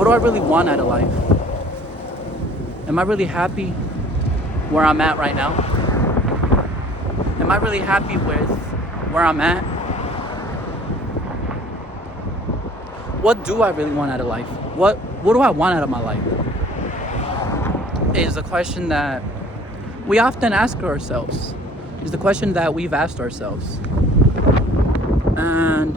what do I really want out of life? Am I really happy where I'm at right now? Am I really happy with where I'm at? What do I really want out of life? What do I want out of my life? Is a question that we often ask ourselves. Is the question that we've asked ourselves. And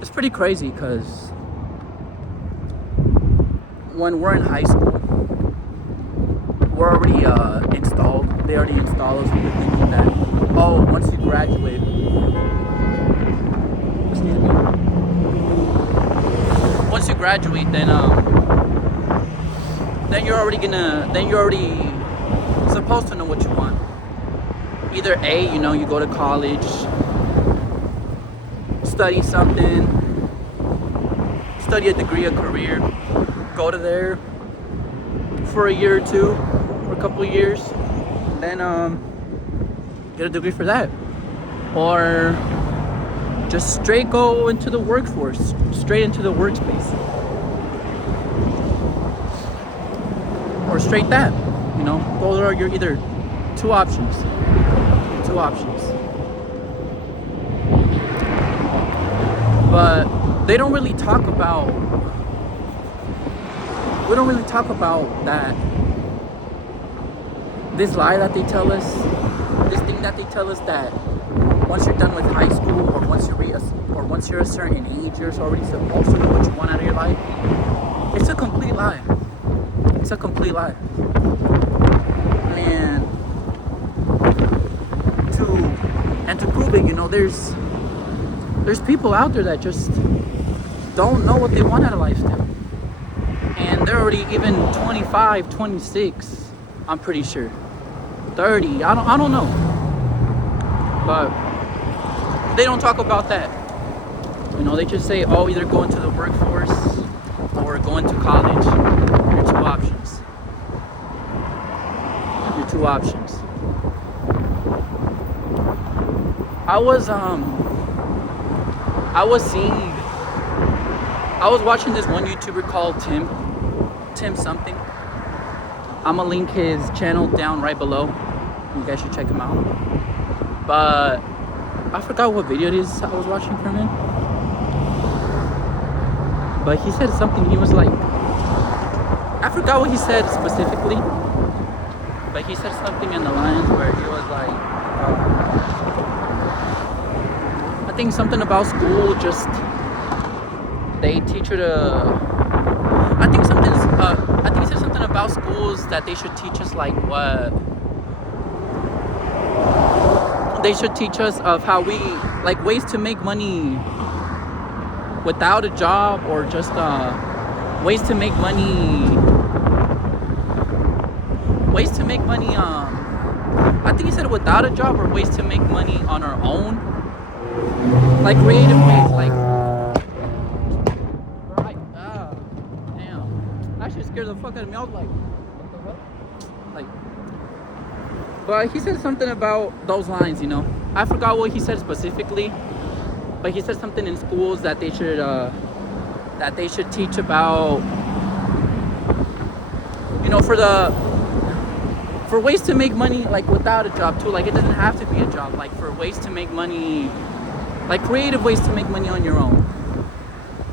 it's pretty crazy because when we're in high school, we're already installed. They already install us into thinking that, oh, once you graduate, excuse me, once you graduate, then you're already supposed to know what you want. Either A, you go to college, study something, study a degree, a career, go to there for a year or two, or a couple of years, then get a degree for that. Or just straight go into the workforce, straight into the workspace. Or straight that, those are your either two options. But we don't really talk about that, this lie that they tell us, this thing that they tell us, that once you're done with high school, or once you're a certain age, you're already supposed to know what you want out of your life. It's a complete lie. And to prove it, there's people out there that just don't know what they want out of life still. And they're already even 25, 26, I'm pretty sure. 30, I don't know. But they don't talk about that. They just say, oh, either go into the workforce or go into college. Your two options. I was watching this one YouTuber called Tim something. I'm gonna link his channel down right below. You guys should check him out. But I forgot what video it is I was watching from him. But he said something, he was like, I forgot what he said specifically, but he said something in the lines where he was like, I think something about school, just they teach her to, I think he said something about schools that they should teach us like what, they should teach us of how we, like ways to make money without a job, or just ways to make money I think he said without a job, or ways to make money on our own, like creative ways, like right, damn, that shit scared the fuck out of me. I was like, what the hell? Like, but he said something about those lines, I forgot what he said specifically, but he said something in schools that they should teach about, for ways to make money, like without a job too. Like, it doesn't have to be a job, like for ways to make money, like creative ways to make money on your own.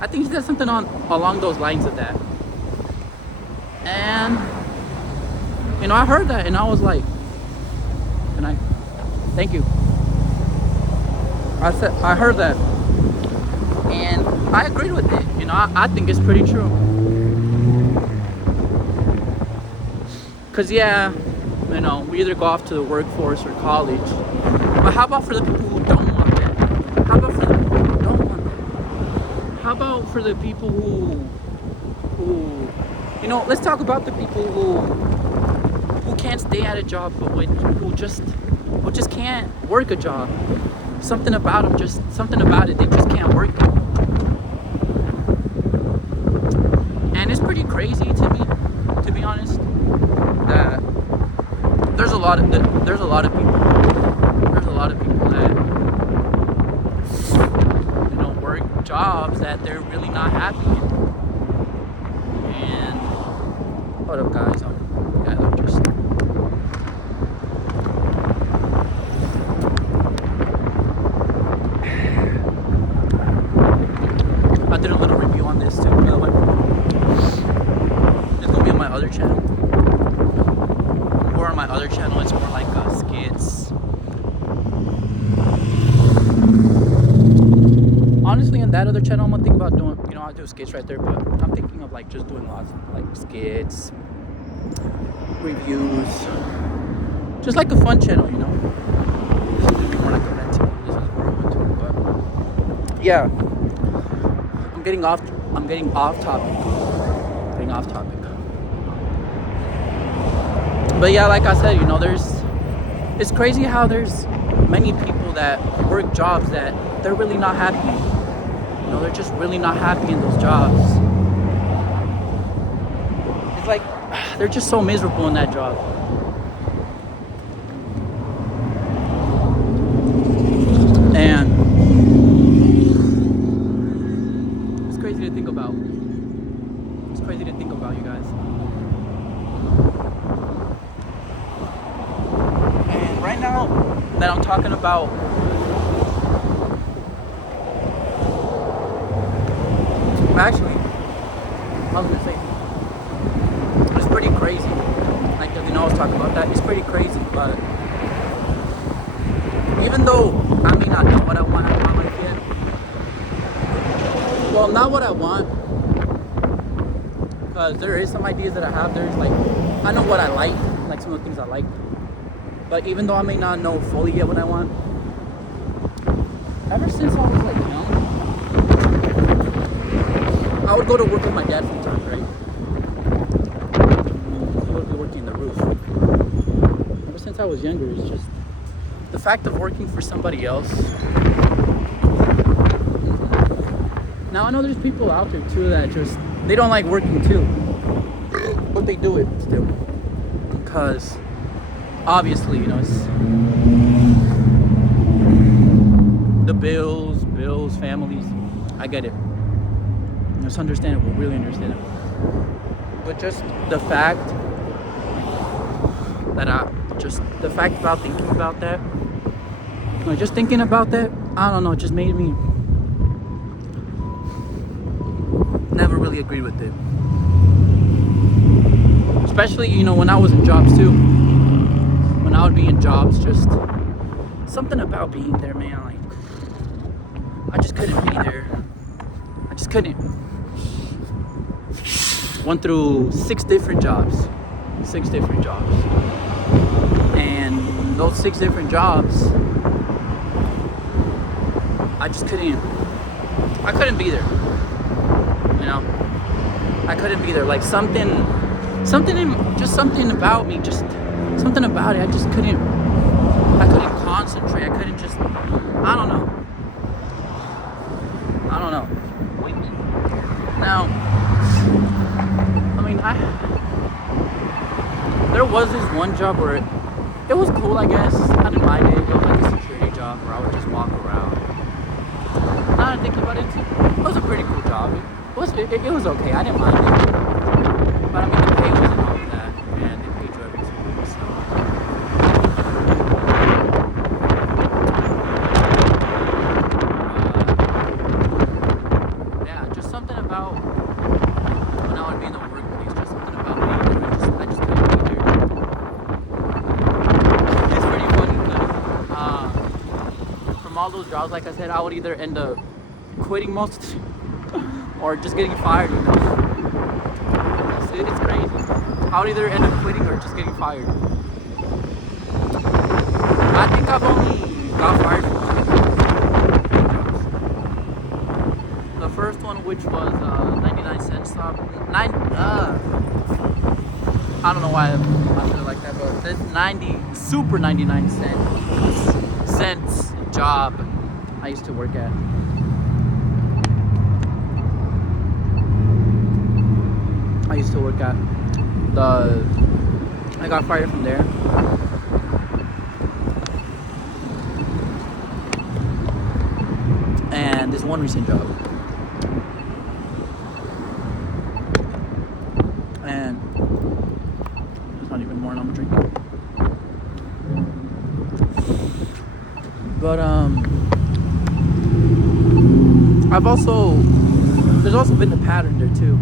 I think he said something along those lines of that. And I heard that and I was like, thank you. I heard that and I agreed with it. I think it's pretty true. Cause we either go off to the workforce or college. But how about for the people who don't want that? How about for the people who don't want that? How about for the people who let's talk about the people who can't stay at a job, but who just can't work a job. Something about it, they just can't work it. And it's pretty crazy to me, to be honest, that there's a lot of people that work jobs that they're really not happy in. video on this too, by the way. It's gonna be on my other channel. Or on my other channel, it's more like skits. Honestly, on that other channel, I'm gonna think about doing, I'll do skits right there, but I'm thinking of like just doing lots of like skits, reviews, just like a fun channel, This is gonna be more like a vent channel. This is more of a tool, but yeah, I'm getting off topic. But yeah, like I said, it's crazy how there's many people that work jobs that they're really not happy. They're just really not happy in those jobs. It's like they're just so miserable in that job. And it's crazy to think about. It's crazy to think about, you guys. And right now that I'm talking about actually, I was gonna say, it's pretty crazy. Like, I was talking about that. It's pretty crazy, but even though I may not know what I want out of my life yet, well, not what I want, because there is some ideas that I have. There's like, I know what I like some of the things I like, but even though I may not know fully yet what I want, ever since I was like young, I would go to work with my dad sometimes, right? He would be working the roof. Ever since I was younger, it's just the fact of working for somebody else. Now I know there's people out there too that just, they don't like working too, but they do it still. Because obviously, it's the bills, families. I get it. It's understandable, really understandable. But just the fact about thinking about that, just thinking about that, I don't know, it just made me never really agree with it. Especially, when I was in jobs too. When I would be in jobs, just something about being there, man, like, I just couldn't be there. I just couldn't. Went through 6 different jobs. And those 6 different jobs, I just couldn't be there. I couldn't be there. Like something about me, just something about it. I couldn't concentrate. I couldn't just, I don't know. Now, there was this one job where it was cool, I guess. I didn't mind it. It was like a security job where I would just walk around. Now that I think about it, it was a pretty cool job. It was okay. I didn't mind it. But the pay wasn't all that, and they paid you every 2 weeks. So. Yeah, just something about when I would be in the workplace. Just something about me. I just couldn't be there. It's pretty funny because from all those jobs, like I said, I would either end up quitting most or just getting fired. It's crazy. I would either end up quitting or just getting fired. I think I've only got fired from 2 jobs. The first one, which was 99-cent stop. I don't know why I feel like that, but this 99 cents job I used to work at. I got fired from there. And this one recent job. And there's not even more, and I'm drinking. But I've also there's also been the pattern there too.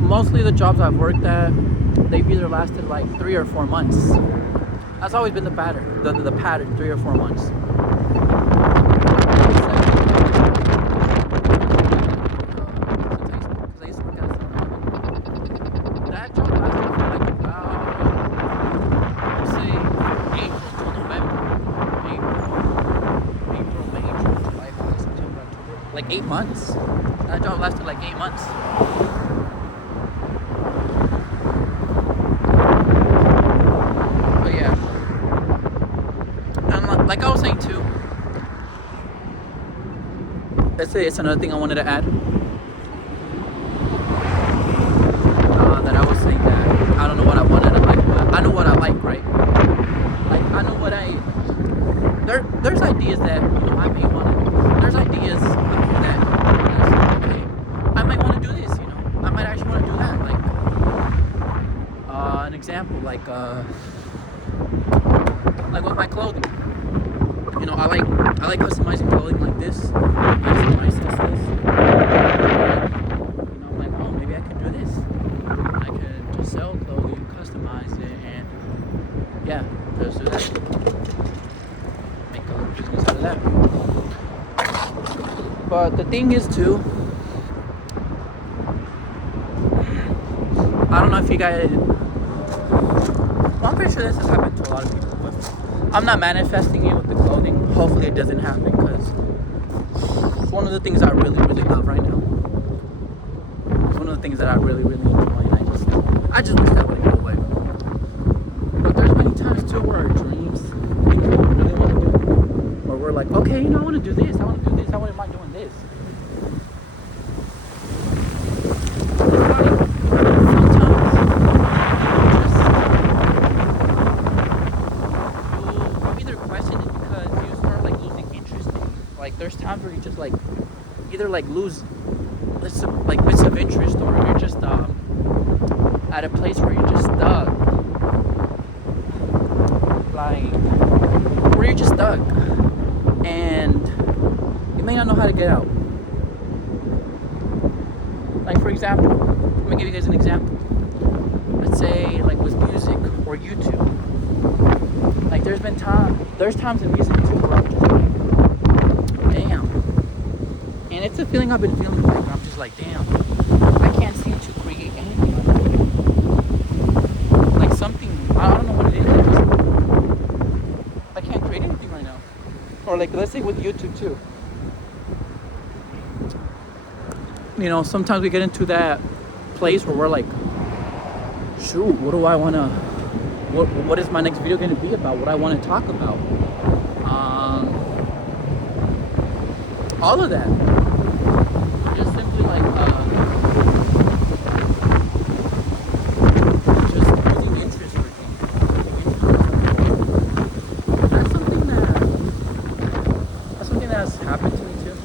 Mostly the jobs I've worked at, they've either lasted like 3 or 4 months. That's always been the pattern. The pattern, 3 or 4 months. That job lasted for like about, say, April to November. April, May, June, July, August, September, October. Like 8 months. That job lasted like 8 months. But yeah. And like I was saying too, let's say it's another thing I wanted to add. That I was saying that I don't know what I wanted to like, but I know what I like, right? Like I know what there's ideas that I may want to. There's ideas that okay, I might want to do this. I might actually want to do that. Like an example, like with my clothing. I like customizing clothing like this. I'm like, oh, maybe I could do this. I could just sell clothing, customize it, and yeah, just do that. Make a little business out of that. But the thing is too, I don't know if you guys, I'm pretty sure this has happened to a lot of people, but I'm not manifesting it with the clothing. Hopefully it doesn't happen, because it's one of the things I really, really love right now. It's one of the things that I really, really enjoy, and I just wish that wouldn't go away. But there's many times too where our dreams, things that we really want to do, where we're like, okay, I want to do this, I want to do this, I wouldn't mind doing this. There's times where you just like either like lose bits of interest, or you're just at a place where you're just stuck, like where you're just stuck, and you may not know how to get out. Like for example, let me give you guys an example. Let's say like with music or YouTube. Like there's times in music too where I'm just like, damn. And it's a feeling I've been feeling like, I'm just like, damn, I can't seem to create anything. Like something, I don't know what it is. I can't create anything right now. Or like, let's say with YouTube too. Sometimes we get into that place where we're like, shoot, what do I want to, what is my next video going to be about? What I want to talk about? All of that. Just simply like just losing interest for things. That's something that has happened to me too.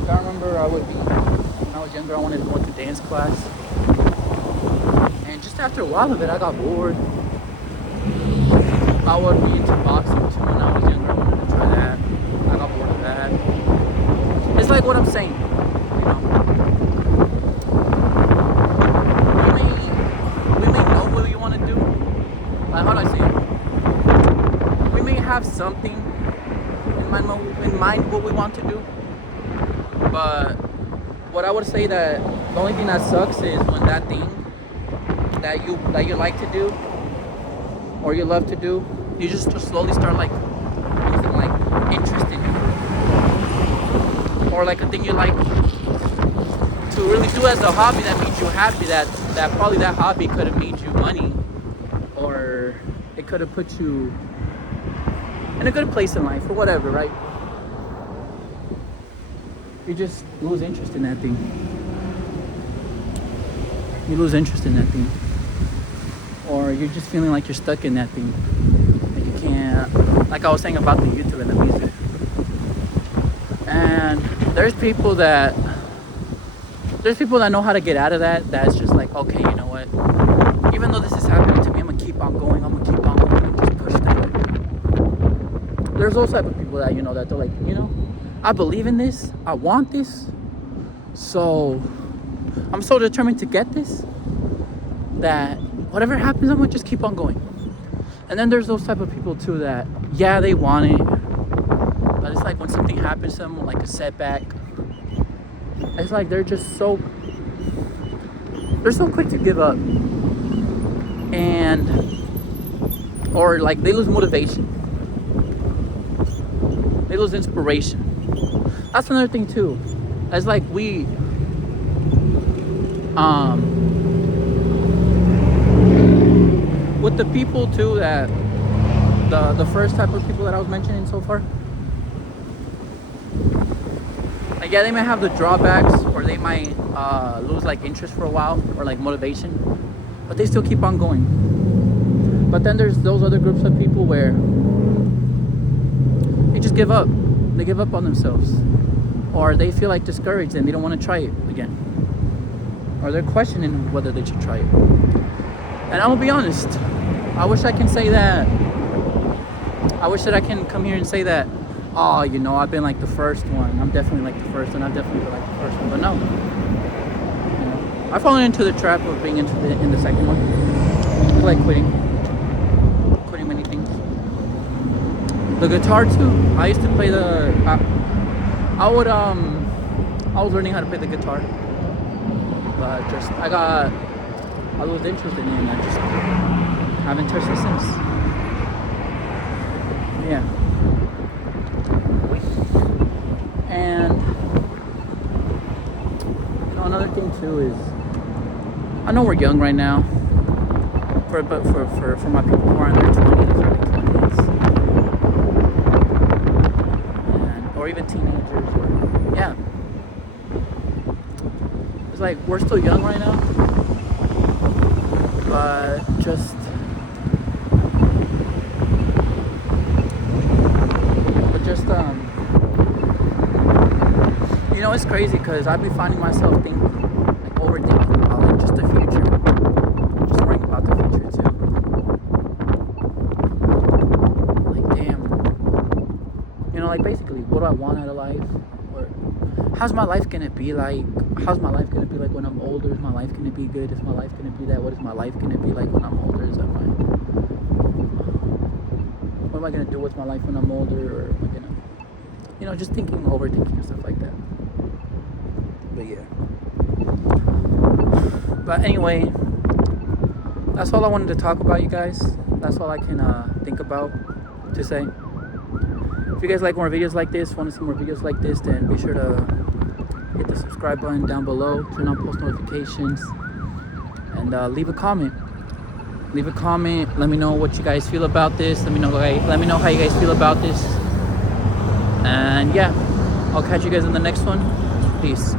Like I remember when I was younger, I wanted to go into dance class. And just after a while of it, I got bored. I would be into boxing too when I was younger. I wanted to try that. I got bored of that. It's like what I'm saying, We may know what we want to do. Like, how do I say it? We may have something in mind what we want to do. But what I would say that the only thing that sucks is when that thing that you like to do or you love to do, you just slowly start like losing like interest in it, or like a thing you like to really do as a hobby that makes you happy. That probably that hobby could have made you money, or it could have put you in a good place in life, or whatever, right? You just lose interest in that thing. You lose interest in that thing. Or you're just feeling like you're stuck in that thing. Like you can't, like I was saying about the YouTube and the music. And there's people that know how to get out of that. That's just like, okay, you know what? Even though this is happening to me, I'm gonna keep on going and just push through it. There's those type of people that, that they're like, I believe in this. I want this. So I'm so determined to get this that whatever happens, I'm gonna just keep on going. And then there's those type of people too that, yeah, they want it, but it's like when something happens to them, like a setback, it's like they're so quick to give up, and or like they lose motivation, they lose inspiration. That's another thing too. It's like with the people too that the first type of people that I was mentioning so far, like, yeah, they might have the drawbacks, or they might lose like interest for a while, or like motivation, but they still keep on going. But then there's those other groups of people where they just give up. They give up on themselves, or they feel like discouraged and they don't want to try it again, or they're questioning whether they should try it. And I'm gonna be honest, I wish I can say that. I wish that I can come here and say that, oh, you know, I've been like the first one. I'm definitely like the first one. I've definitely been like the first one. But no. You know, I've fallen into the trap of being in the second one. I like quitting many things. The guitar too. I used to play I was learning how to play the guitar. But just, I was interested in it, and I just haven't touched it since. Yeah. And you know, another thing too is, I know we're young right now, but for my people who are in their 20s, early 20s, or even teenagers, or yeah, it's like we're still young right now, but just you know, it's crazy because I've been finding myself overthinking about like just the future, just worrying about the future too. Like, damn, you know, like basically, what do I want out of life, or how's my life gonna be like? How's my life gonna be like when I'm older? Is my life gonna be good? Is my life gonna be that? What is my life gonna be like when I'm older? What am I gonna do with my life when I'm older? Or am I gonna, you know, just overthinking and stuff like that. But yeah. But anyway, that's all I wanted to talk about, you guys. That's all I can think about to say. If you guys like more videos like this, want to see more videos like this, then be sure to hit the subscribe button down below, turn on post notifications, and leave a comment. Leave a comment. Let me know what you guys feel about this. Let me know how you guys feel about this. And yeah, I'll catch you guys in the next one. Peace.